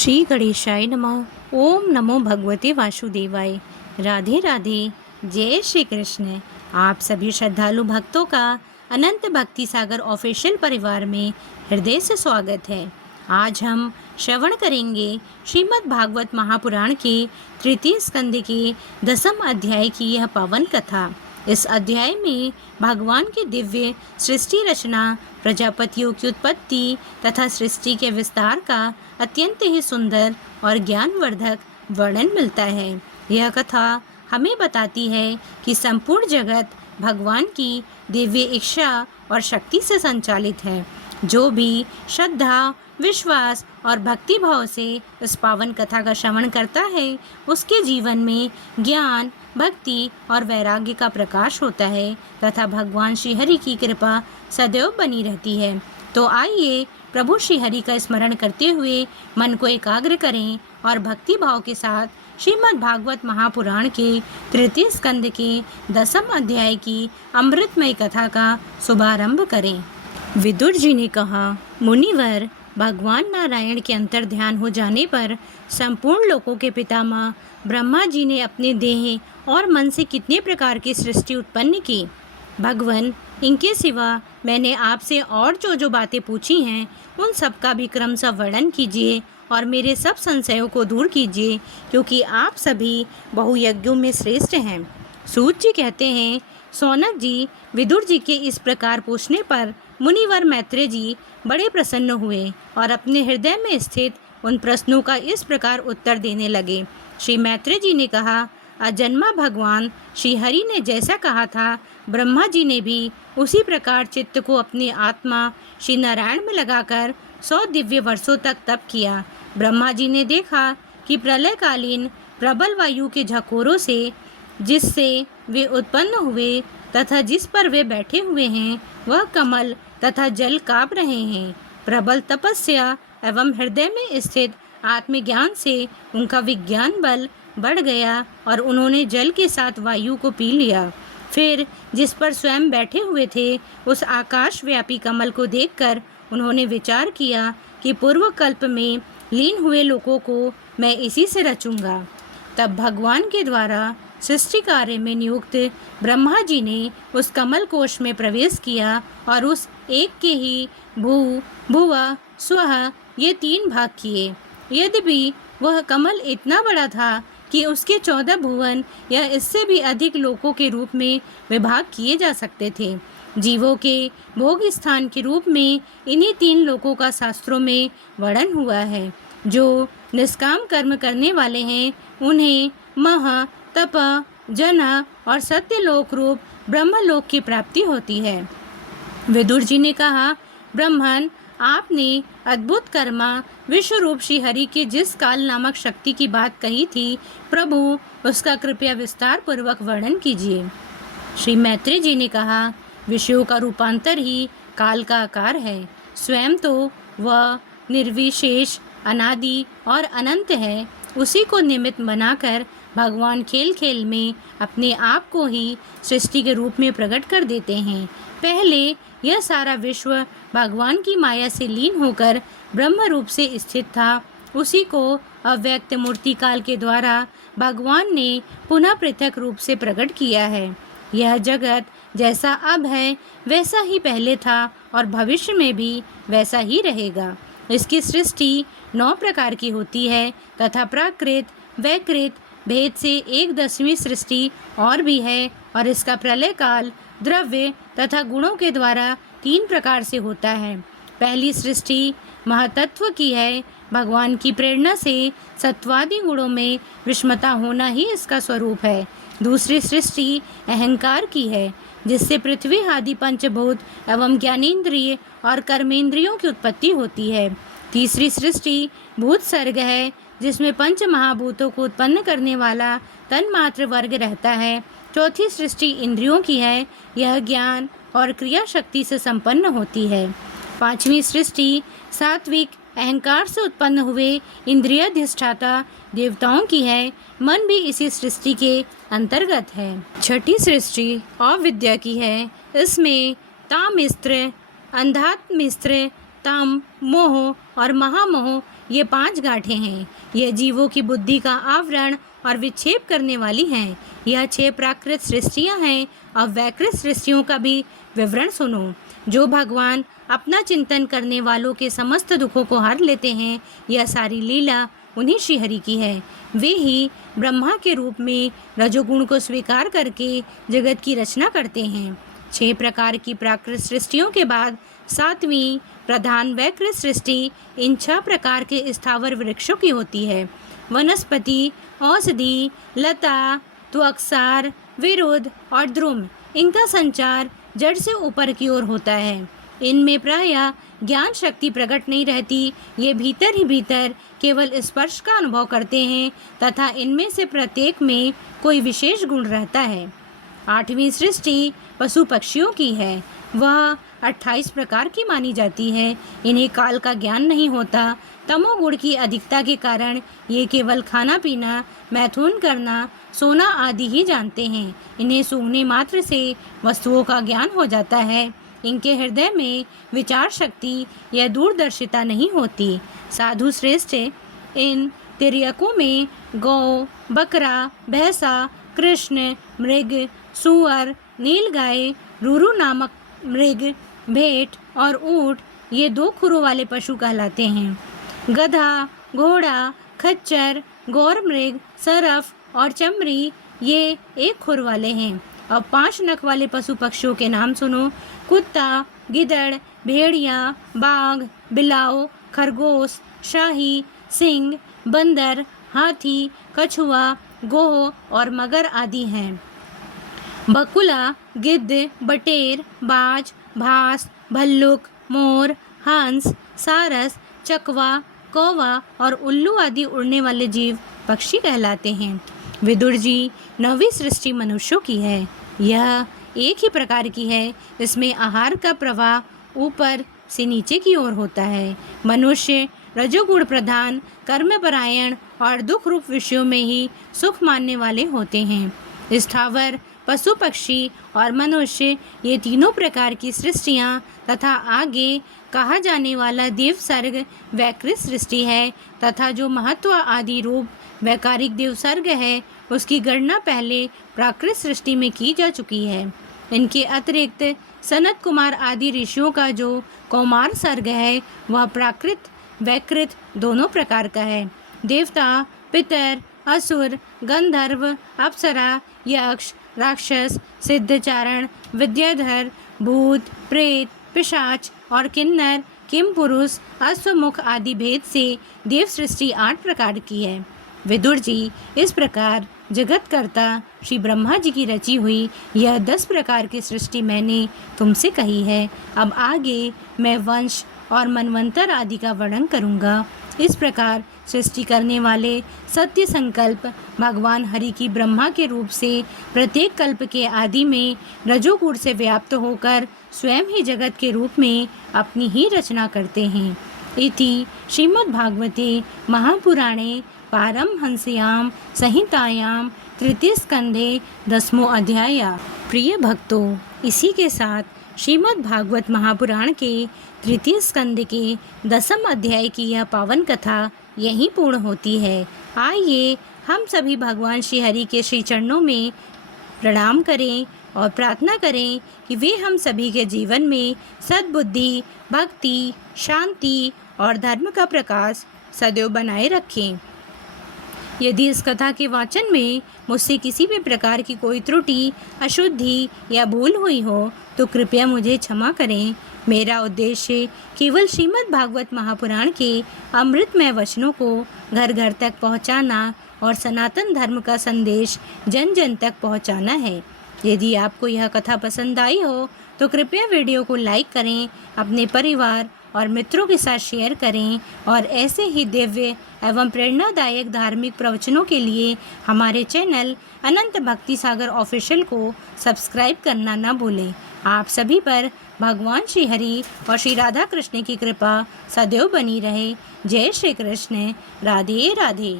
श्री गणेशाय नमः। ओम नमो भगवते वासुदेवाय। राधे राधे। जय श्री कृष्ण। आप सभी श्रद्धालु भक्तों का अनंत भक्ति सागर ऑफिशियल परिवार में हृदय से स्वागत है। आज हम श्रवण करेंगे श्रीमद् भागवत महापुराण के तृतीय स्कंद के 10वें अध्याय की यह पावन कथा। इस अध्याय में भगवान की दिव्य सृष्टि रचना, प्रजापतियों की उत्पत्ति तथा सृष्टि के विस्तार का अत्यंत ही सुंदर और ज्ञानवर्धक वर्णन मिलता है। यह कथा हमें बताती है कि संपूर्ण जगत भगवान की दिव्य इच्छा और शक्ति से संचालित है। जो भी श्रद्धा, विश्वास और भक्ति भाव से इस पावन कथा का श्रवण करता है, उसके जीवन में ज्ञान, भक्ति और वैराग्य का प्रकाश होता है तथा भगवान श्री हरि की कृपा सदैव बनी रहती है। तो आइए प्रभु श्री हरि का स्मरण करते हुए मन को एकाग्र करें और भक्ति भाव के साथ श्रीमद् भागवत महापुराण के तृतीय स्कंद के 10वें अध्याय की अमृतमय कथा का शुभारंभ करें। विदुर जी ने कहा, मुनिवर, भगवान नारायण के अंतर ध्यान हो जाने पर संपूर्ण लोकों के पितामह ब्रह्मा जी ने अपने देह और मन से कितने प्रकार की सृष्टि उत्पन्न की। भगवान, इनके सिवा मैंने आपसे और जो बातें पूछी हैं उन सब का भी क्रमशः वर्णन कीजिए और मेरे सब संशयों को दूर कीजिए, क्योंकि आप सभी बहुयज्ञों में श्रेष्ठ हैं। सूत जी कहते हैं, सौनक जी, विदुर जी के इस प्रकार पूछने पर मुनिवर मैत्रेय जी बड़े प्रसन्न हुए और अपने हृदय में स्थित उन प्रश्नों का इस प्रकार उत्तर देने लगे। श्री मैत्रेय जी ने कहा, अजन्मा भगवान श्री हरि ने जैसा कहा था, ब्रह्मा जी ने भी उसी प्रकार चित्त को अपनी आत्मा श्री नारायण में लगाकर 100 दिव्य वर्षों तक तप किया। ब्रह्मा जी ने देखा कि प्रलयकालीन प्रबल वायु के झकोरों से जिससे वे उत्पन्न हुए तथा जिस पर वे बैठे हुए हैं वह कमल तथा जल काँप रहे हैं। प्रबल तपस्या एवं हृदय में स्थित आत्मज्ञान से उनका विज्ञान बल बढ़ गया और उन्होंने जल के साथ वायु को पी लिया। फिर जिस पर स्वयं बैठे हुए थे उस आकाश व्यापी कमल को देखकर उन्होंने विचार किया कि पूर्व कल्प में लीन हुए लोगों को मैं इसी से रचूंगा। तब भगवान के द्वारा सृष्टि कार्य में नियुक्त ब्रह्मा जी ने उस कमल कोश में प्रवेश किया और उस एक के ही भू, भुवा, स्वः ये 3 भाग किए। यद्यपि वह कमल इतना बड़ा था कि उसके 14 भुवन या इससे भी अधिक लोकों के रूप में विभाग किए जा सकते थे। जीवों के भोग स्थान के रूप में इन्हीं 3 लोकों का शास्त्रों में वर्णन हुआ है। जो निष्काम कर्म करने वाले हैं उन्हें महा, तप, जन और सत्यलोक रूप ब्रह्मलोक की प्राप्ति होती है। विदुर जी ने कहा, ब्रह्मन, आपने अद्भुत कर्मा विश्व रूप श्री हरि के जिस काल नामक शक्ति की बात कही थी, प्रभु उसका कृपया विस्तार पूर्वक वर्णन कीजिए। श्री मैत्रेय जी ने कहा, विषयों का रूपांतर ही काल का आकार है। स्वयं तो वह निर्विशेष, अनादि और अनंत है। उसी को निमित्त बनाकर भगवान खेल खेल में अपने आप को ही सृष्टि के रूप में प्रकट कर देते हैं। पहले यह सारा विश्व भगवान की माया से लीन होकर ब्रह्म रूप से स्थित था। उसी को अव्यक्त मूर्ति काल के द्वारा भगवान ने पुनः पृथक रूप से प्रकट किया है। यह जगत जैसा अब है वैसा ही पहले था और भविष्य में भी वैसा ही रहेगा। इसकी सृष्टि 9 प्रकार की होती है तथा प्राकृत, वैकृत भेद से 1/10वीं सृष्टि और भी है और इसका प्रलय काल द्रव्य तथा गुणों के द्वारा 3 प्रकार से होता है। पहली सृष्टि महतत्व की है। भगवान की प्रेरणा से सत्वादि गुणों में विषमता होना ही इसका स्वरूप है। दूसरी सृष्टि अहंकार की है, जिससे पृथ्वी आदि पंचभूत एवं ज्ञानेंद्रिय और कर्मेंद्रियों की उत्पत्ति होती है। तीसरी सृष्टि भूत सर्ग है, जिसमें पंच महाभूतों को उत्पन्न करने वाला तन्मात्र वर्ग रहता है। चौथी सृष्टि इंद्रियों की है। यह ज्ञान और क्रिया शक्ति से संपन्न होती है। 5वीं सृष्टि सात्विक अहंकार से उत्पन्न हुए इंद्रियाधिष्ठाता देवताओं की है। मन भी इसी सृष्टि के अंतर्गत है। 6ठी सृष्टि अविद्या की है। इसमें तामिस्त्र, अंधात्मिस्त्र, ताम, मोह और महामोह ये 5 गांठें हैं। यह जीवों की बुद्धि का आवरण और विक्षेप करने वाली हैं। यह 6 प्राकृत सृष्टियाँ हैं। अब वैकृत सृष्टियों का भी विवरण सुनो। जो भगवान अपना चिंतन करने वालों के समस्त दुखों को हर लेते हैं, यह सारी लीला उन्हीं श्रीहरि की है। वे ही ब्रह्मा के रूप में रजोगुण को स्वीकार करके जगत की रचना करते हैं। 6 प्रकार की प्राकृत सृष्टियों के बाद 7वीं प्रधान वैकृत सृष्टि इन 6 प्रकार के स्थावर वृक्षों की होती है। वनस्पति, औषधि, लता, त्वक्सार, विरुद्ध और द्रुम, इनका संचार जड़ से ऊपर की ओर होता है। इनमें प्रायः ज्ञान शक्ति प्रकट नहीं रहती। ये भीतर ही भीतर केवल स्पर्श का अनुभव करते हैं तथा इनमें से प्रत्येक में कोई विशेष गुण रहता है। 8वीं सृष्टि पशु पक्षियों की है। वह 28 प्रकार की मानी जाती है। इन्हें काल का ज्ञान नहीं होता। तमोगुण की अधिकता के कारण ये केवल खाना पीना, मैथुन करना, सोना आदि ही जानते हैं। इन्हें सूंघने मात्र से वस्तुओं का ज्ञान हो जाता है। इनके हृदय में विचार शक्ति या दूरदर्शिता नहीं होती। साधु श्रेष्ठ इन तिर्यकों में गौ, बकरा, भैंसा, कृष्ण, मृग, सूअर, नीलगाय, रूरू नामक मृग, भेंट और ऊँट ये 2 खुरों वाले पशु कहलाते हैं। गधा, घोड़ा, खच्चर, गौर मृग, सरफ और चमरी ये 1 खुर वाले हैं। अब 5 नख वाले पशु पक्षियों के नाम सुनो। कुत्ता, गिदड़, भेड़िया, बाघ, बिलाव, खरगोश, शाही, सिंह, बंदर, हाथी, कछुआ, गोह और मगर आदि हैं। बकुला, गिद्ध, बटेर, बाज, भास, भल्लुक, मोर, हंस, सारस, चकवा, कौवा और उल्लू आदि उड़ने वाले जीव पक्षी कहलाते हैं। विदुर जी 9वीं सृष्टि मनुष्यों की है। यह एक ही प्रकार की है। इसमें आहार का प्रवाह ऊपर से नीचे की ओर होता है। मनुष्य रजोगुण प्रधान, कर्मपरायण और दुख रूप विषयों में ही सुख मानने वाले होते हैं। स्थावर, पशु पक्षी और मनुष्य ये तीनों प्रकार की सृष्टियाँ तथा आगे कहा जाने वाला देव सर्ग वैकृत सृष्टि है तथा जो महत्व आदि रूप वैकारिक देव सर्ग है उसकी गणना पहले प्राकृत सृष्टि में की जा चुकी है। इनके अतिरिक्त सनत कुमार आदि ऋषियों का जो कौमार सर्ग है वह प्राकृत वैकृत दोनों प्रकार का है। देवता, पितर, असुर, गंधर्व, अप्सरा, यक्ष, राक्षस, सिद्धचारण, विद्याधर, भूत, प्रेत, पिशाच और किन्नर, किम पुरुष, अश्वमुख आदि भेद से देव सृष्टि 8 प्रकार की है। विदुर जी, इस प्रकार जगतकर्ता श्री ब्रह्मा जी की रची हुई यह 10 प्रकार की सृष्टि मैंने तुमसे कही है। अब आगे मैं वंश और मनवंतर आदि का वर्णन करूँगा। इस प्रकार सृष्टि करने वाले सत्य संकल्प भगवान हरि की ब्रह्मा के रूप से प्रत्येक कल्प के आदि में रजोगुण से व्याप्त होकर स्वयं ही जगत के रूप में अपनी ही रचना करते हैं। इति श्रीमद्भागवते महापुराणे पारमहंस्यां संहितायां 3 स्कंधे 10वां अध्याय। प्रिय भक्तों, इसी के साथ श्रीमद् भागवत महापुराण के 3 स्कंद के 10वें अध्याय की यह पावन कथा यहीं पूर्ण होती है। आइए हम सभी भगवान श्री हरि के श्री चरणों में प्रणाम करें और प्रार्थना करें कि वे हम सभी के जीवन में सद्बुद्धि, भक्ति, शांति और धर्म का प्रकाश सदैव बनाए रखें। यदि इस कथा के वाचन में मुझसे किसी भी प्रकार की कोई त्रुटि, अशुद्धि या भूल हुई हो तो कृपया मुझे क्षमा करें। मेरा उद्देश्य केवल श्रीमद् भागवत महापुराण के अमृतमय वचनों को घर घर तक पहुंचाना और सनातन धर्म का संदेश जन जन तक पहुंचाना है। यदि आपको यह कथा पसंद आई हो तो कृपया वीडियो को लाइक करें, अपने परिवार और मित्रों के साथ शेयर करें और ऐसे ही दिव्य एवं प्रेरणादायक धार्मिक प्रवचनों के लिए हमारे चैनल अनंत भक्ति सागर ऑफिशियल को सब्सक्राइब करना न भूलें। आप सभी पर भगवान श्री हरि और श्री राधा कृष्ण की कृपा सदैव बनी रहे। जय श्री कृष्ण। राधे राधे।